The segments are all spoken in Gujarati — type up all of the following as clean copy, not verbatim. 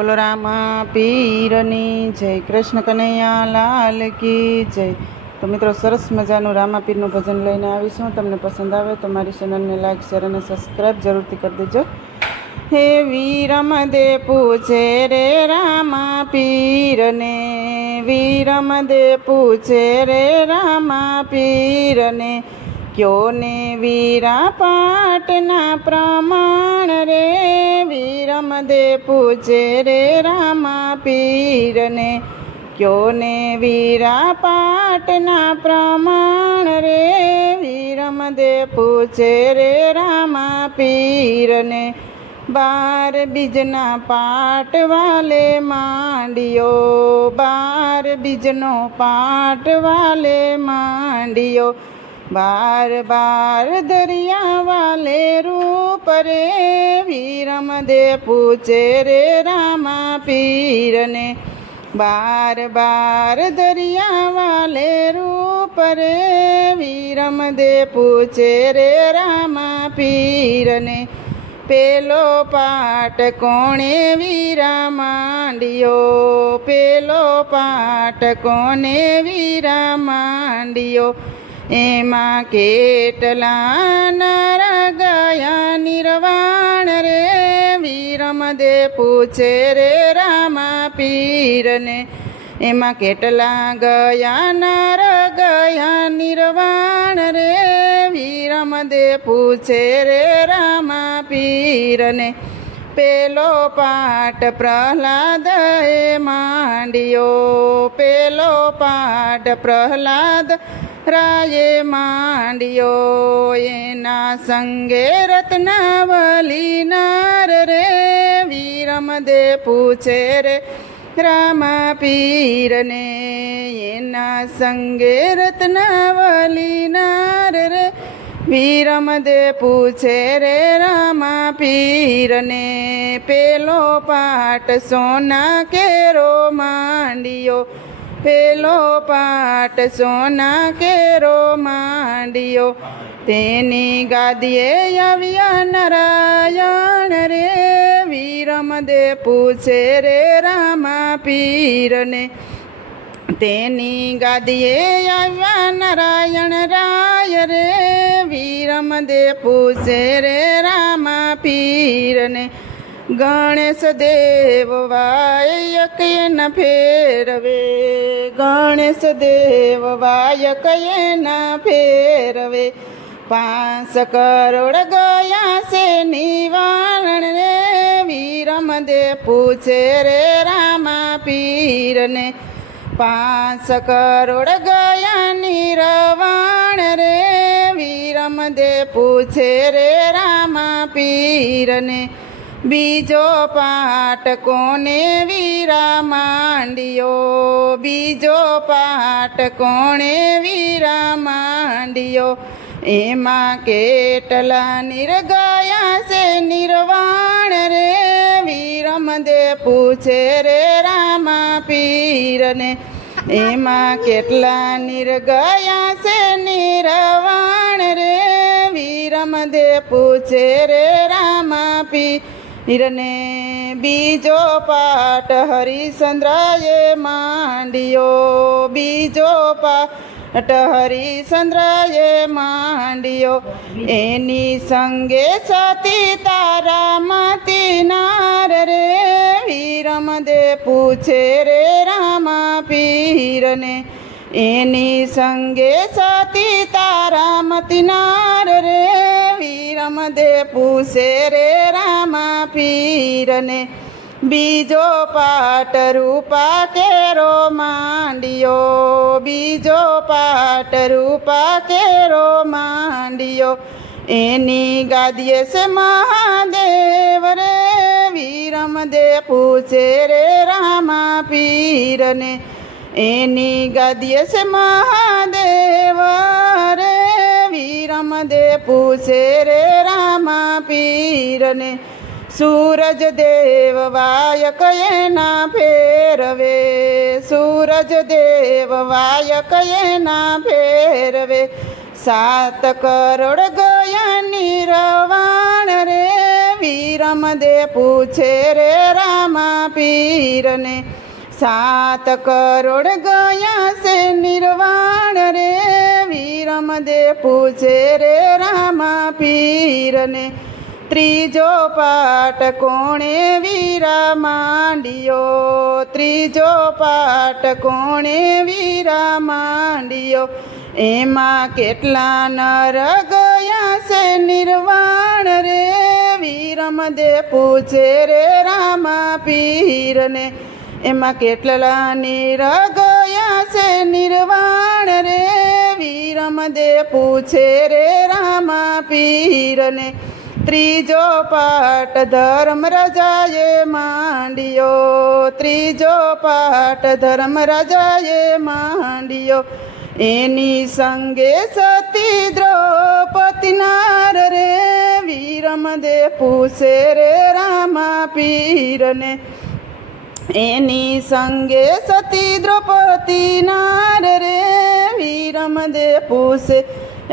બોલો રામા પીરની જય, કૃષ્ણ કનૈયા લાલ કી જય। તો મિત્રો, સરસ મજાનું રામા પીરનું ભજન લઈને આવીશું। તમને પસંદ આવે તો મારી ચેનલને લાઈક, શેર અને સબસ્ક્રાઈબ જરૂરથી કરી દેજો। હે વીરમદે પૂછે રે રામા પીરને, વીરમદે પૂછે રે રામા પીરને, ક્યો ને વીરા પાટના પ્રમાણ રે, વીરમદે પૂછે રે રામા પીરને, ક્યો ને વીરા પાટના પ્રમાણ રે, વીરમદે પૂછે રે રામા પીરને, 12 બીજના પાટ વાલે માંડ્યો, 12 બીજનો પાટ વાલે માંડ્યો, 12 દરિયા વાલે રૂપ રે, વીરમદે પૂછે રે રામા પીરને, 12 દરિયા વાલે રૂપ રે, વીરમદે પૂછે રે રામા પીરને, પેલો પાટ કોણે વીરા માંડ્યો, પેલો પાટ કોને વીરા માંડ્યો, એમાં કેટલા નર ગયા નિર્વાણ રે, વીરમદે પૂછે રે રામા પીરને, એમાં કેટલા ગયા નર ગયા નિર્વાણ રે, વીરમદે પૂછે રે રામા પીરને, પેલો પાટ પ્રહલાદે માંડ્યો, પેલો પાટ પ્રહલાદ રાયે માંડ્યો, એના સંગે રત્નાવલી નાર રે, વીરમદે પૂછે રે રામા પીરને, એના સંગે રત્નાવલી નાર રે, વીરમદે પૂછે રે રામા પીરને, પેલો પાટ સોના કેરો માંડ્યો, પેલો પાટ સોના કેરો માંડ્યો, તેની ગાદીએ આવ્યા નારાયણ રે, વીરમદે પૂછે રે રામા પીરને, તેની ગાદીએ આવ્યા નારાયણ રાય રે, વીરમદે પૂછે રે રામા પીરને, ગણેશ દેવ વાયક ન ફેરવે, ગણેશ દેવ વાયક ન ફેરવે, 5 કરોડ ગયા છે નિવારણ રે, વીરમદે પૂછે રે રામા પીરને, 5 કરોડ ગયા નિર્વાણ રે, વીરમદે પૂછે રે રામા પીરને, બીજો પાટ કોને વીરા માંડ્યો, બીજો પાટ કોણે વીરા માંડ્યો, એમાં કેટલા નિર્ગયા છે નિર્વાણ રે, વીરમદે પૂછે રે રામા પીરને, એમાં કેટલા નિર્ગયા છે નિર્વાણ રે, વીરમદે પૂછે રે રામા પીરને, બીજો પાટ હરિશ્ચંદ્રએ માંડ્યો, બીજો પાટ હરિશ્ચંદ્રએ માંડ્યો, એની સંગે સતી તારામતી નાર રે, વીરમદે પૂછે રે રામા પીરને, એની સંગે સતી તારામતી નાર રે, વીરમદે પૂછે રે રામા પીરને, બીજો પાટ રૂપા કેરો માંડ્યો, બીજો પાટ રૂપા કેરો માંડ્યો, એની ગાદીએ છે મહાદેવ રે, વીરમદે પૂછે રે રામા પીરને, એની ગાદીએ છે મહાદેવ રે, વીરમદે પૂછે રે રામા પીરને, સૂરજ દેવ વાયક એના ફેરવે, સૂરજ દેવ વાયક એના ફેરવે, 7 કરોડ ગયા નિર્વાણ રે, વીરમદે પૂછે રે રામા પીરને 7 કરોડ ગયા છે નિર્વાણ રે વીરમદે પૂછે રે રામા પીરને ત્રીજો પાઠ કોણે વીરા માંડ્યો ત્રીજો પાઠ કોણે વીરા માંડ્યો એમાં કેટલા નર ગયા છે નિર્વાણ રે વીરમદે પૂછે રે રામા પીરને એમાં કેટલા નીર ગયા છે નિર્વાણ રે વીરમદે પૂછે રે રામા પીરને ત્રીજો પાઠ ધર્મરાજાએ માંડ્યો ત્રીજો પાઠ ધર્મરાજાએ માંડ્યો એની સંગે સતી દ્રૌપદી નાર રે વીરમદે પૂછે રે રામા પીરને એની સંગે સતી દ્રૌપદી નાર રે વીરમદે પૂછે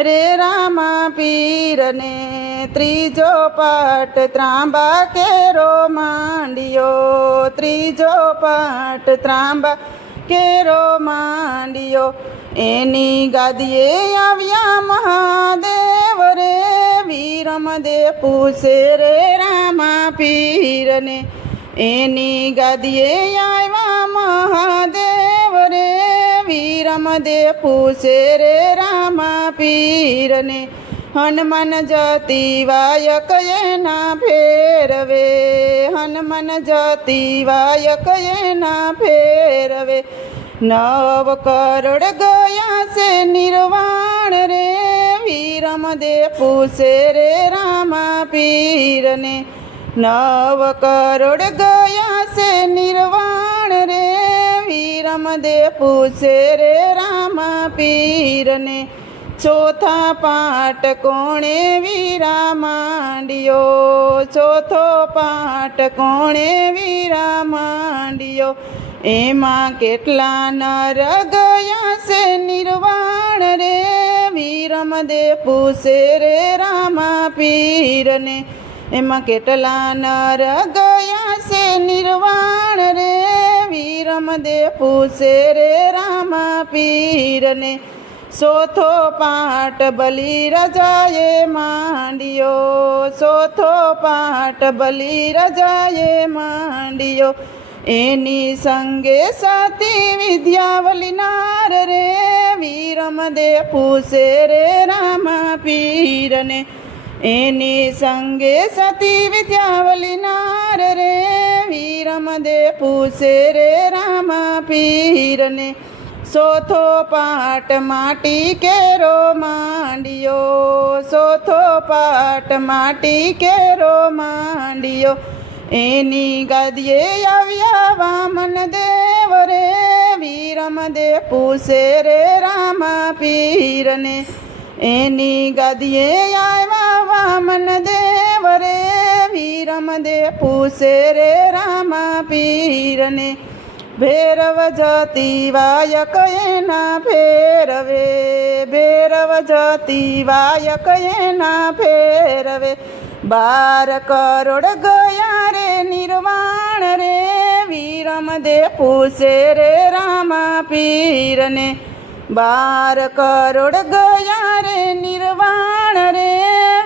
રે રામા પીરને ત્રીજો પાઠ ત્રાંબા કેરો માંડ્યો ત્રીજો પાઠ ત્રાંબા કેરો માંડ્યો એની ગાદીએ આવ્યા મહાદેવ રે વીરમદે પૂછે રે રામા પીરને એની ગાદીએ આવ્યા મહાદેવ રે વીરમદે પૂછે રે રામા પીરને હનુમાન જતી વાયક એના ફેરવે હનુમાન જતી વાયક એના ફેરવે 9 કરોડ ગયા છે નિર્વાણ રે વીરમદે પૂછે રે રામા પીરને 9 કરોડ ગયા છે નિર્વાણ રે વીરમદે પૂછે રે રામા પીરને ચોથા પાઠ કોણે વીરા માંડ્યો ચોથો પાઠ કોણે વીરા માંડ્યો એમાં કેટલા નર ગયા છે નિર્વાણ રે વીરમદે પૂછે રે રામા પીરને એમાં કેટલા નર ગયા છે નિર્વાણ રે વીરમદે પૂછે રે રામા પીરને ચોથો પાઠ બલિરાજાએ માંડ્યો ચોથો પાઠ બલિરાજાએ માંડ્યો એની સંગે સતી વિદ્યાવલી નાર રે વીરમદે પૂછે રે રામા પીરને એની સંગે સતી વિદ્યાવલી નાર રે વીરમદે પૂછે રે રામા પીરને ચોથો પાઠ માટી કેરો માંડ્યો ચોથો પાઠ માટી કેરો માંડ્યો એની ગાદીએ આવ્યા વામન દેવ રે વીરમદે પૂછે રે રામા પીરને એની ગાદીએ આવ્યા વામન દેવ રે વીરમદે પૂછે રે રામા પીરને ભૈરવ જતી વાયક એના ફેરવે ભૈરવ જતી વાયક એના ફેરવે 12 કરોડ ગયા રે નિર્વાણ રે વીરમદે પૂછે રે રામા પીરને 12 કરોડ ગયા રે નિર્વાણ રે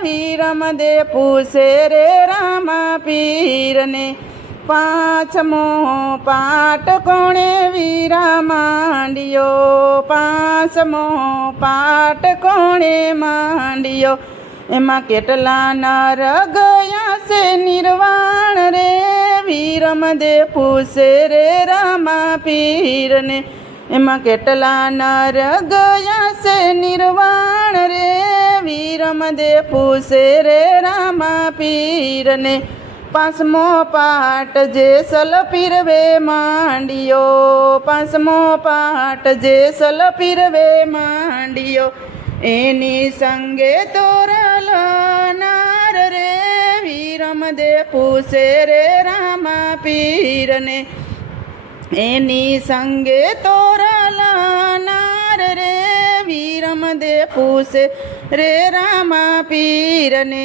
વીરમદે પૂછે રે રામા પીરને પાંચમો પાઠ કોણે વીરા માંડ્યો પાંચમો પાઠ કોણે માંડ્યો એમાં કેટલા નર ગયા છે નિર્વાણ રે વીરમદે પૂછે રે રામા પીરને એમાં કેટલા નર ગયા છે નિર્વાણ રે વીરમદે પૂછે રે રામા પીરને પાંચમો પાઠ જેસલ પીરવે માંડ્યો પાંચમો પાઠ જેસલ પીરવે માંડ્યો એની સંગે તોરલ નાર રે વીરમદે પૂછે રે રામા પીરને એની સંગે તોરલ નાર રે વીરમદે પૂછે રે રામા પીરને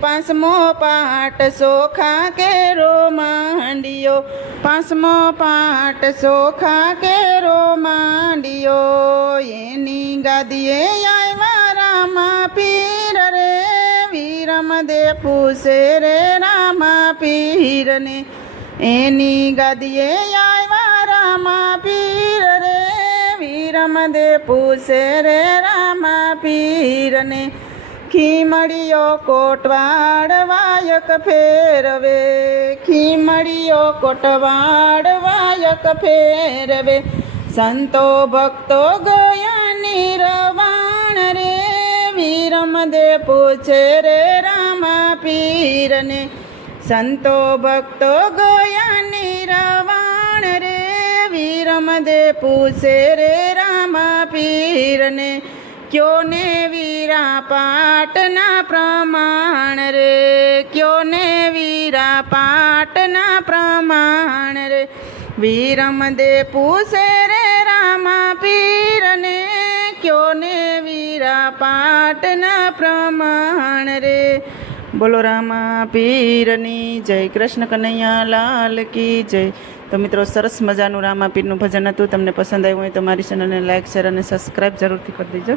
પાંચમો પાઠ સોખા કેરો માંડ્યો પાંચમો પાઠ સોખા કેરો માંડ્યો એની ગાદીએ આવ્યા રામા પીર રે વીરમદે પૂછે રે રામા પીરને એની ગાદીએ આવ્યા રામા પીર રે વીરમદે પૂછે રે રામા પીરને ખીમડીયો કોટવાડ વાયક ફેરવે ખીમડીયો કોટવાડ વાયક ફેરવે સંતો ભક્તો ગયા નિરવાણ રે વીરમદે પૂછે રે રામા પીરને સંતો ભક્તો ગયા નિરવાણ રે વીરમદે પૂછે રે રામા પીરને ક્યો ને વીરા પાટના પ્રમાણ રે ક્યો ને વીરા પાટના પ્રમાણ રે વીરમદે પૂછે રે રામા પીરને ક્યો ને વીરા પાટના પ્રમાણ રે બોલો રામા પીરની જય કૃષ્ણ કનૈયા લાલ કી જય. તો મિત્રો સરસ મજાનું રામા પીરનું ભજન હતું. તમને પસંદ આવ્યું હોય તો મારી ચેનલને લાઇક શેર અને સબસ્ક્રાઈબ જરૂરથી કરી દેજો.